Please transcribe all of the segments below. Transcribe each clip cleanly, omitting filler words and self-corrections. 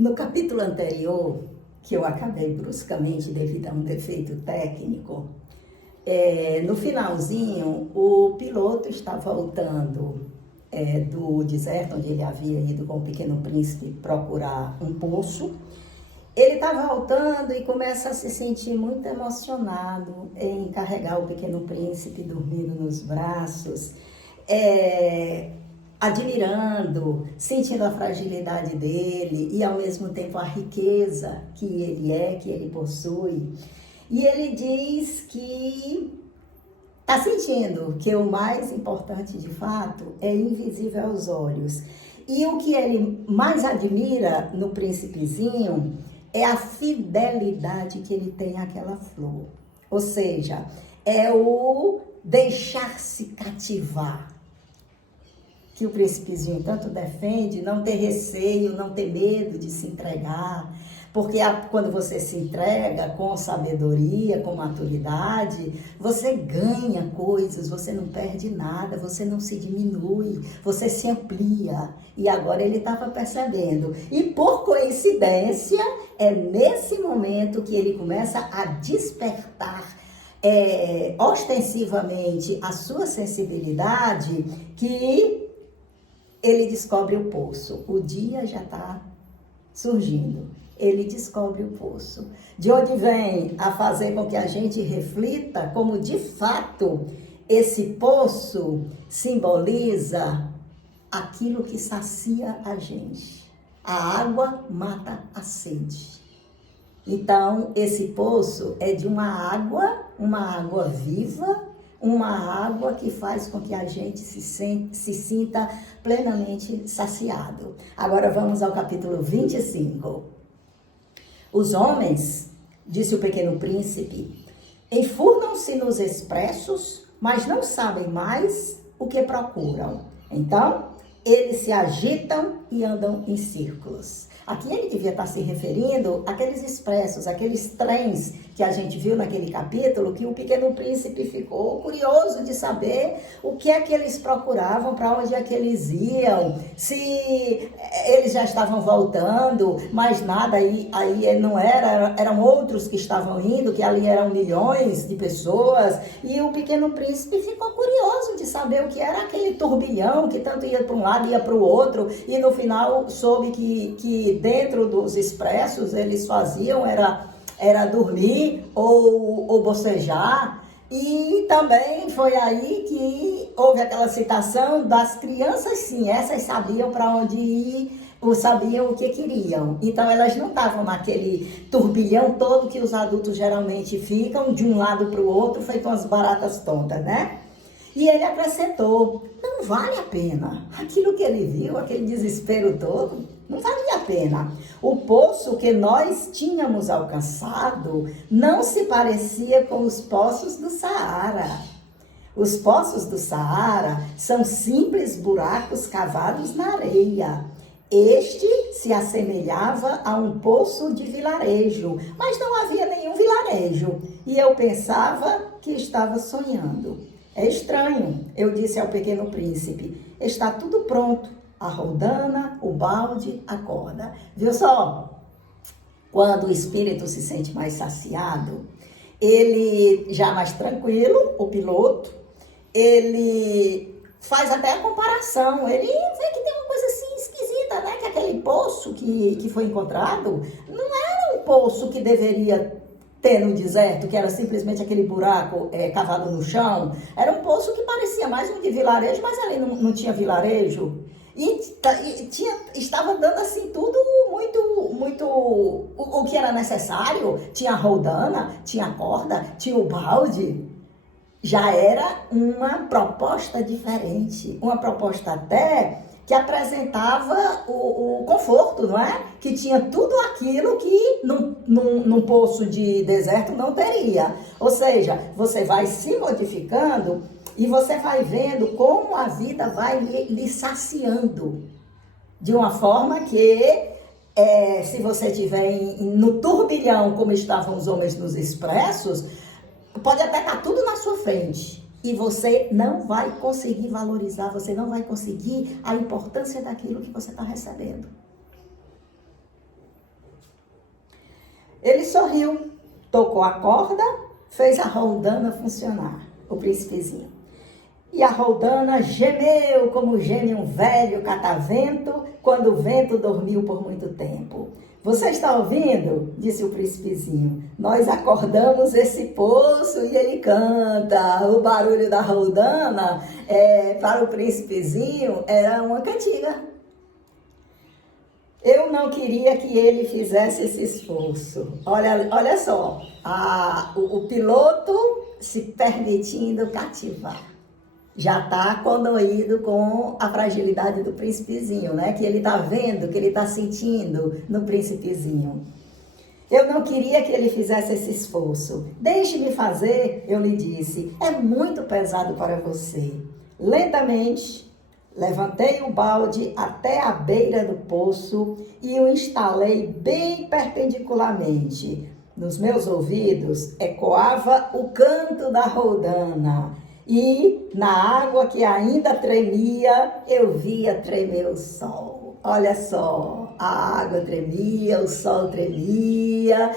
No capítulo anterior, que eu acabei bruscamente devido a um defeito técnico, no finalzinho, o piloto está voltando do deserto, onde ele havia ido com o Pequeno Príncipe procurar um poço. Ele está voltando e começa a se sentir muito emocionado em carregar o Pequeno Príncipe dormindo nos braços, admirando, sentindo a fragilidade dele e ao mesmo tempo a riqueza que ele possui. E ele diz que está sentindo que o mais importante de fato é invisível aos olhos. E o que ele mais admira no príncipezinho é a fidelidade que ele tem àquela flor. Ou seja, é o deixar-se cativar, que o príncipezinho tanto defende, não ter receio, não ter medo de se entregar, porque quando você se entrega com sabedoria, com maturidade, você ganha coisas, você não perde nada, você não se diminui, você se amplia. E agora ele estava percebendo. E por coincidência, é nesse momento que ele começa a despertar ostensivamente a sua sensibilidade, que ele descobre o poço. O dia já está surgindo. Ele descobre o poço. De onde vem a fazer com que a gente reflita como de fato esse poço simboliza aquilo que sacia a gente. A água mata a sede. Então, esse poço é de uma água viva, uma água que faz com que a gente se sinta plenamente saciado. Agora vamos ao capítulo 25. Os homens, disse o Pequeno Príncipe, enfurnam-se nos expressos, mas não sabem mais o que procuram. Então, eles se agitam e andam em círculos. Aqui ele devia estar se referindo àqueles expressos, aqueles trens que a gente viu naquele capítulo, que o Pequeno Príncipe ficou curioso de saber o que é que eles procuravam, para onde é que eles iam, se eles já estavam voltando, mas nada, aí não eram outros que estavam indo, que ali eram milhões de pessoas, e o Pequeno Príncipe ficou curioso de saber o que era aquele turbilhão que tanto ia para um lado, ia para o outro, e no final soube que dentro dos expressos eles faziam era dormir ou bocejar. E também foi aí que houve aquela citação das crianças, sim, essas sabiam para onde ir, ou sabiam o que queriam. Então elas não estavam naquele turbilhão todo que os adultos geralmente ficam de um lado para o outro, feito umas baratas tontas, né? E ele acrescentou, não vale a pena. Aquilo que ele viu, aquele desespero todo, não valia a pena. O poço que nós tínhamos alcançado não se parecia com os poços do Saara. Os poços do Saara são simples buracos cavados na areia. Este se assemelhava a um poço de vilarejo, mas não havia nenhum vilarejo. E eu pensava que estava sonhando. É estranho, eu disse ao Pequeno Príncipe, está tudo pronto, a roldana, o balde, a corda. Viu só? Quando o espírito se sente mais saciado, ele já mais tranquilo, o piloto, ele faz até a comparação, ele vê que tem uma coisa assim esquisita, né? Que aquele poço que foi encontrado não era um poço que deveria ter no deserto, que era simplesmente aquele buraco cavado no chão. Era um poço que parecia mais um de vilarejo, mas ali não tinha vilarejo. E estava dando assim tudo muito o que era necessário. Tinha a roldana, tinha a corda, tinha o balde. Já era uma proposta diferente, uma proposta até que apresentava o conforto, não é? Que tinha tudo aquilo que num poço de deserto não teria. Ou seja, você vai se modificando e você vai vendo como a vida vai lhe saciando. De uma forma que, se você estiver no turbilhão, como estavam os homens nos expressos, pode até estar tudo na sua frente. E você não vai conseguir valorizar, você não vai conseguir a importância daquilo que você está recebendo. Ele sorriu, tocou a corda, fez a roldana funcionar, o príncipezinho. E a roldana gemeu como geme um velho catavento quando o vento dormiu por muito tempo. Você está ouvindo? Disse o príncipezinho. Nós acordamos esse poço e ele canta. O barulho da roldana, para o príncipezinho, era uma cantiga. Eu não queria que ele fizesse esse esforço. Olha só, o piloto se permitindo cativar. Já está condoído com a fragilidade do príncipezinho, né? Que ele está vendo, que ele está sentindo no príncipezinho. Eu não queria que ele fizesse esse esforço. Deixe-me fazer, eu lhe disse. É muito pesado para você. Lentamente, levantei o balde até a beira do poço e o instalei bem perpendicularmente. Nos meus ouvidos ecoava o canto da roldana. E na água que ainda tremia, eu via tremer o sol. Olha só, a água tremia, o sol tremia,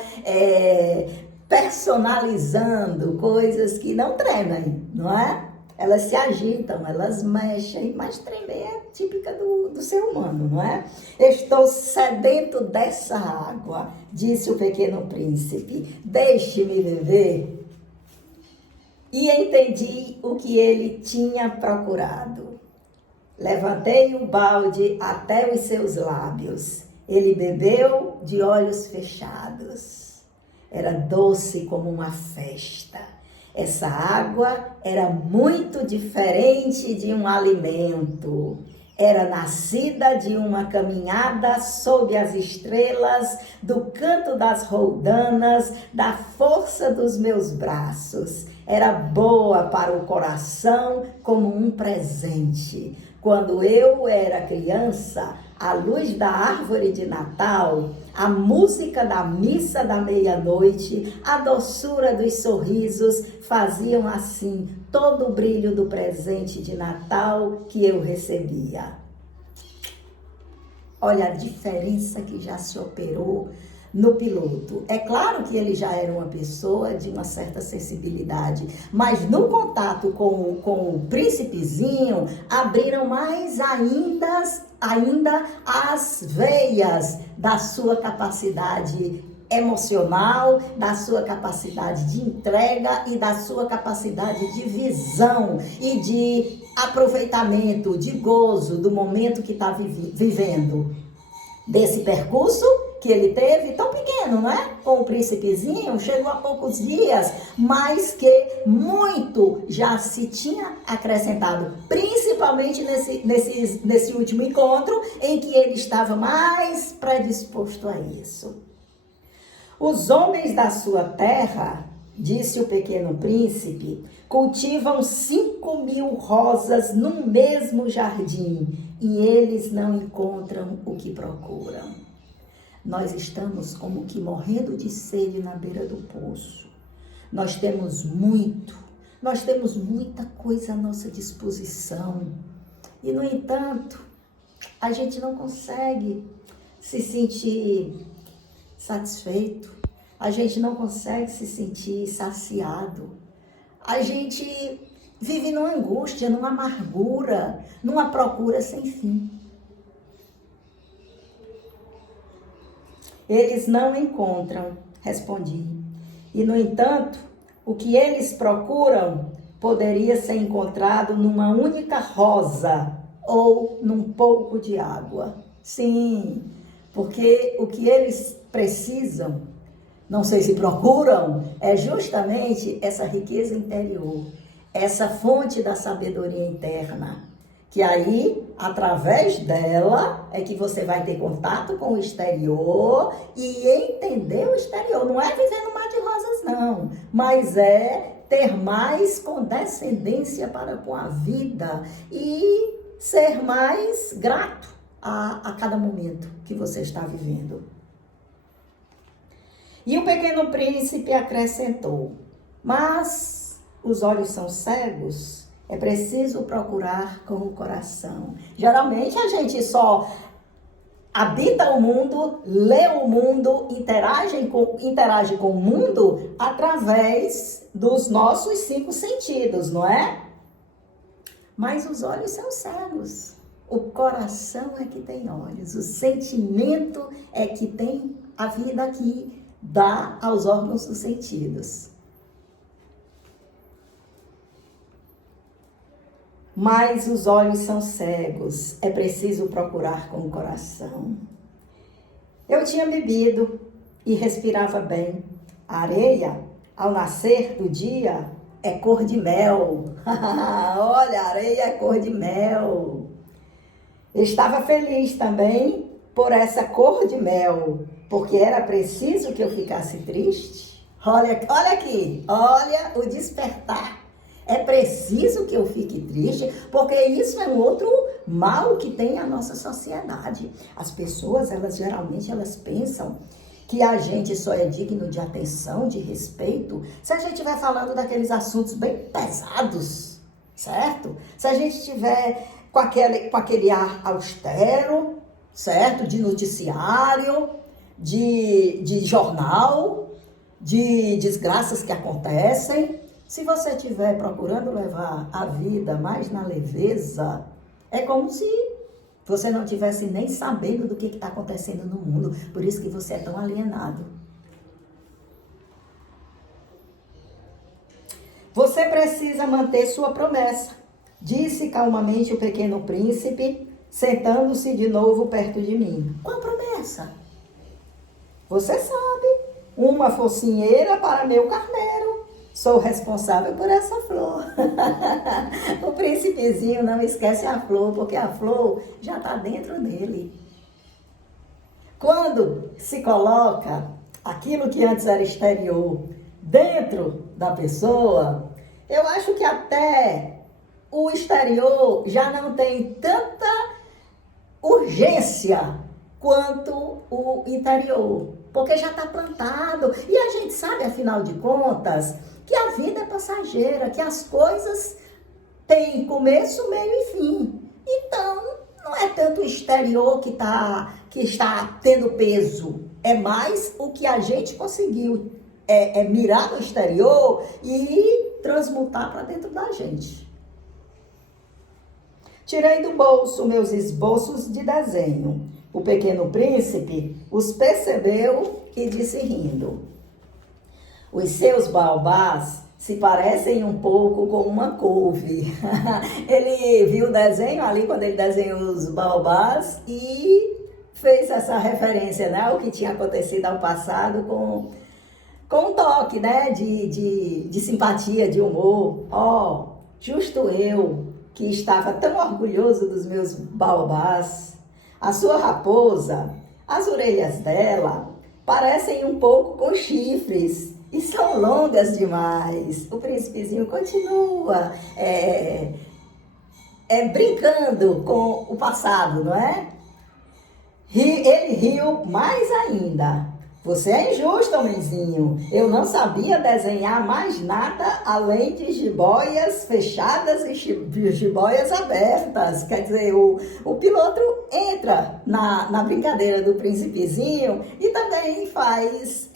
personalizando coisas que não tremem, não é? Elas se agitam, elas mexem, mas tremer é típica do ser humano, não é? Estou sedento dessa água, disse o pequeno príncipe. Deixe-me beber. E entendi o que ele tinha procurado. Levantei o balde até os seus lábios. Ele bebeu de olhos fechados. Era doce como uma festa. Essa água era muito diferente de um alimento. Era nascida de uma caminhada sob as estrelas, do canto das roldanas, da força dos meus braços. Era boa para o coração como um presente. Quando eu era criança, a luz da árvore de Natal, a música da missa da meia-noite, a doçura dos sorrisos faziam assim todo o brilho do presente de Natal que eu recebia. Olha a diferença que já se operou no piloto. É claro que ele já era uma pessoa de uma certa sensibilidade, mas no contato com o príncipezinho, abriram mais ainda as veias da sua capacidade emocional, da sua capacidade de entrega e da sua capacidade de visão e de aproveitamento, de gozo do momento que está vivendo. Desse percurso que ele teve, tão pequeno, não é? Com o príncipezinho, chegou há poucos dias, mas que muito já se tinha acrescentado, principalmente nesse último encontro, em que ele estava mais predisposto a isso. Os homens da sua terra, disse o pequeno príncipe, cultivam 5.000 rosas no mesmo jardim e eles não encontram o que procuram. Nós estamos como que morrendo de sede na beira do poço. Nós temos muita coisa à nossa disposição. E, no entanto, a gente não consegue se sentir satisfeito. A gente não consegue se sentir saciado. A gente vive numa angústia, numa amargura, numa procura sem fim. Eles não encontram, respondi. E, no entanto, o que eles procuram poderia ser encontrado numa única rosa ou num pouco de água. Sim, porque o que eles precisam, não sei se procuram, é justamente essa riqueza interior, essa fonte da sabedoria interna. Que aí, através dela, é que você vai ter contato com o exterior e entender o exterior. Não é viver no mar de rosas, não. Mas é ter mais condescendência para com a vida e ser mais grato a cada momento que você está vivendo. E o pequeno príncipe acrescentou, mas os olhos são cegos. É preciso procurar com o coração. Geralmente a gente só habita o mundo, lê o mundo, interage com o mundo através dos nossos 5 sentidos, não é? Mas os olhos são cegos. O coração é que tem olhos. O sentimento é que tem a vida que dá aos órgãos dos sentidos. Mas os olhos são cegos. É preciso procurar com o coração. Eu tinha bebido e respirava bem. A areia, ao nascer do dia, é cor de mel. Olha, a areia é cor de mel. Eu estava feliz também por essa cor de mel, porque era preciso que eu ficasse triste. Olha aqui, olha o despertar. É preciso que eu fique triste, porque isso é um outro mal que tem a nossa sociedade. As pessoas, geralmente pensam que a gente só é digno de atenção, de respeito, se a gente estiver falando daqueles assuntos bem pesados, certo? Se a gente estiver com aquele ar austero, certo? De noticiário, de jornal, de desgraças que acontecem. Se você estiver procurando levar a vida mais na leveza, é como se você não estivesse nem sabendo do que está acontecendo no mundo. Por isso que você é tão alienado. Você precisa manter sua promessa, disse calmamente o pequeno príncipe, sentando-se de novo perto de mim. Qual promessa? Você sabe, uma focinheira para meu carneiro. Sou responsável por essa flor. O príncipezinho não esquece a flor, porque a flor já está dentro dele. Quando se coloca aquilo que antes era exterior dentro da pessoa, eu acho que até o exterior já não tem tanta urgência quanto o interior, porque já está plantado. E a gente sabe, afinal de contas, que a vida é passageira, que as coisas têm começo, meio e fim. Então, não é tanto o exterior que está tendo peso, é mais o que a gente conseguiu mirar no exterior e transmutar para dentro da gente. Tirei do bolso meus esboços de desenho. O pequeno príncipe os percebeu e disse rindo: os seus baobás se parecem um pouco com uma couve. Ele viu o desenho ali quando ele desenhou os baobás e fez essa referência, né, ao que tinha acontecido ao passado com um toque, né, de simpatia, de humor. Justo eu, que estava tão orgulhoso dos meus baobás. A sua raposa, as orelhas dela, parecem um pouco com chifres e são longas demais. O príncipezinho continua brincando com o passado, não é? Ele riu mais ainda. Você é injusto, homenzinho. Eu não sabia desenhar mais nada além de jiboias fechadas e jiboias abertas. Quer dizer, o piloto entra na brincadeira do príncipezinho e também faz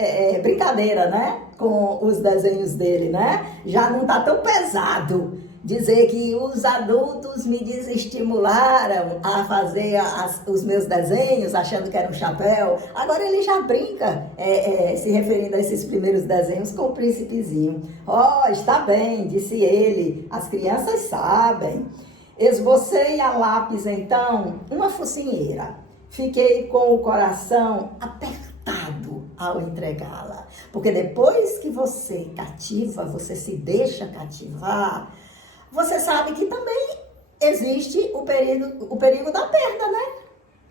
brincadeira, né? Com os desenhos dele, né? Já não tá tão pesado dizer que os adultos me desestimularam a fazer os meus desenhos, achando que era um chapéu. Agora ele já brinca, se referindo a esses primeiros desenhos, com o príncipezinho. Está bem, disse ele, as crianças sabem. Esbocei a lápis, então, uma focinheira. Fiquei com o coração apertado ao entregá-la. Porque depois que você cativa, você se deixa cativar, você sabe que também existe o perigo da perda, né?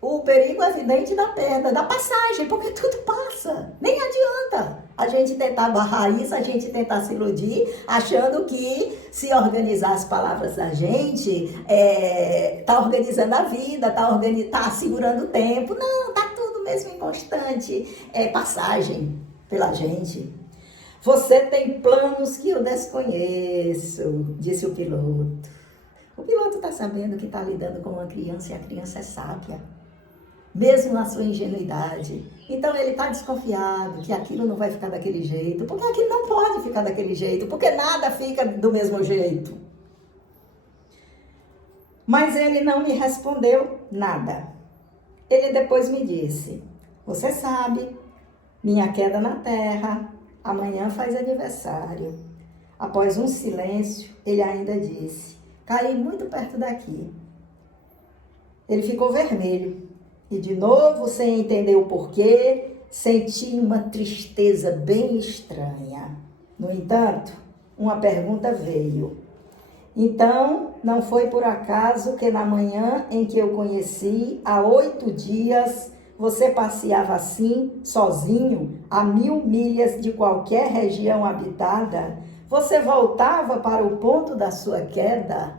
O perigo evidente da perda, da passagem, porque tudo passa. Nem adianta a gente tentar barrar isso, a gente tentar se iludir, achando que se organizar as palavras da gente, tá organizando a vida, tá segurando o tempo. Não, tá tudo mesmo em constante passagem pela gente. Você tem planos que eu desconheço, disse o piloto. O piloto está sabendo que está lidando com uma criança e a criança é sábia. mesmo na sua ingenuidade. Então ele está desconfiado que aquilo não vai ficar daquele jeito, porque aquilo não pode ficar daquele jeito, porque nada fica do mesmo jeito. Mas ele não me respondeu nada. Ele depois me disse: você sabe, minha queda na terra, amanhã faz aniversário. Após um silêncio, ele ainda disse: caí muito perto daqui. Ele ficou vermelho e de novo, sem entender o porquê, senti uma tristeza bem estranha. No entanto, uma pergunta veio. Então, não foi por acaso que na manhã em que eu conheci, há 8 dias, você passeava assim, sozinho, a 1000 milhas de qualquer região habitada? Você voltava para o ponto da sua queda?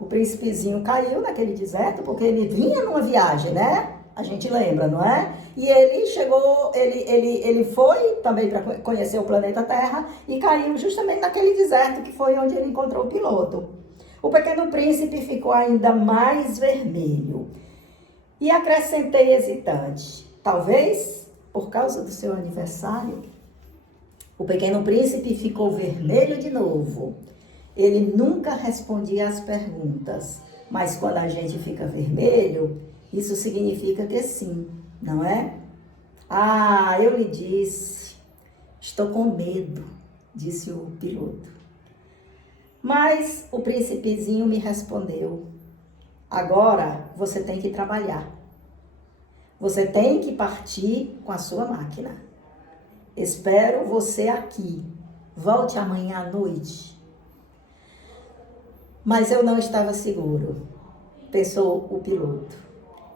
O príncipezinho caiu naquele deserto porque ele vinha numa viagem, né? A gente lembra, não é? E ele chegou, ele foi também para conhecer o planeta Terra e caiu justamente naquele deserto que foi onde ele encontrou o piloto. O pequeno príncipe ficou ainda mais vermelho. E acrescentei hesitante: talvez por causa do seu aniversário? O pequeno príncipe ficou vermelho de novo. Ele nunca respondia às perguntas, mas quando a gente fica vermelho, isso significa que sim, não é? Ah, eu lhe disse, estou com medo, disse o piloto. Mas o príncipezinho me respondeu: agora você tem que trabalhar. Você tem que partir com a sua máquina. Espero você aqui. Volte amanhã à noite. Mas eu não estava seguro, pensou o piloto.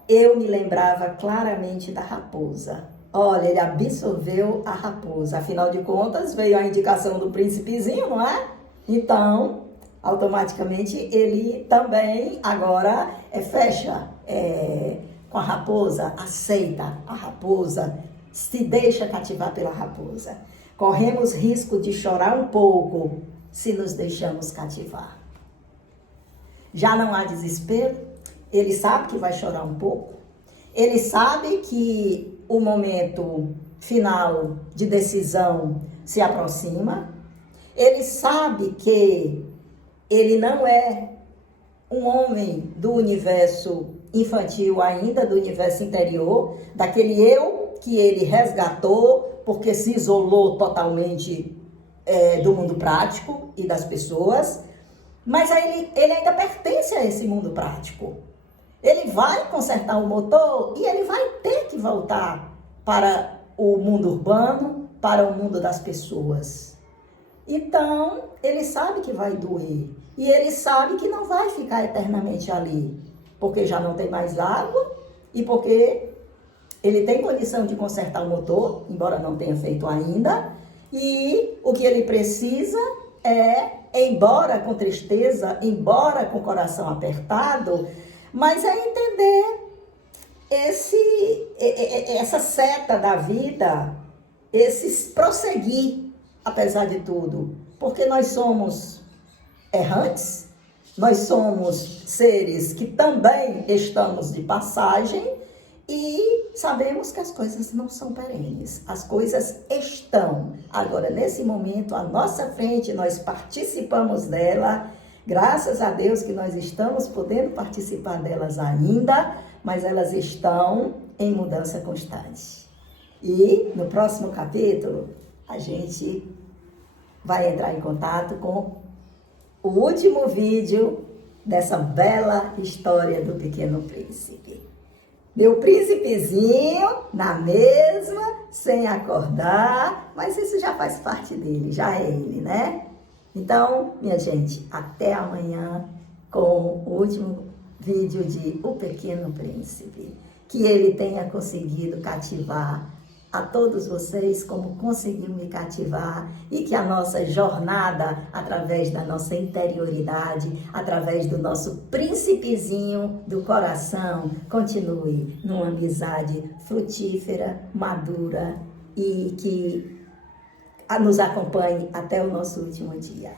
Eu me lembrava claramente da raposa. Olha, ele absorveu a raposa. Afinal de contas, veio a indicação do príncipezinho, não é? Então, automaticamente, ele também agora fecha com a raposa, aceita a raposa, se deixa cativar pela raposa. Corremos risco de chorar um pouco se nos deixamos cativar. Já não há desespero, ele sabe que vai chorar um pouco, ele sabe que o momento final de decisão se aproxima, ele sabe que ele não é um homem do universo infantil ainda, do universo interior, daquele eu que ele resgatou porque se isolou totalmente do mundo prático e das pessoas. Mas aí ele ainda pertence a esse mundo prático. Ele vai consertar o motor e ele vai ter que voltar para o mundo urbano, para o mundo das pessoas. Então, ele sabe que vai doer. E ele sabe que não vai ficar eternamente ali. Porque já não tem mais água e porque ele tem condição de consertar o motor, embora não tenha feito ainda. E o que ele precisa embora com tristeza, embora com o coração apertado, mas entender essa seta da vida, esse prosseguir, apesar de tudo. Porque nós somos errantes, nós somos seres que também estamos de passagem e sabemos que as coisas não são perenes, as coisas estão. Agora, nesse momento, à nossa frente, nós participamos dela, graças a Deus que nós estamos podendo participar delas ainda, mas elas estão em mudança constante. E no próximo capítulo, a gente vai entrar em contato com o último vídeo dessa bela história do Pequeno Príncipe. Meu príncipezinho, na mesma, sem acordar, mas isso já faz parte dele, já é ele, né? Então, minha gente, até amanhã com o último vídeo de O Pequeno Príncipe. Que ele tenha conseguido cativar a todos vocês como conseguiu me cativar e que a nossa jornada, através da nossa interioridade, através do nosso príncipezinho do coração, continue numa amizade frutífera, madura e que nos acompanhe até o nosso último dia.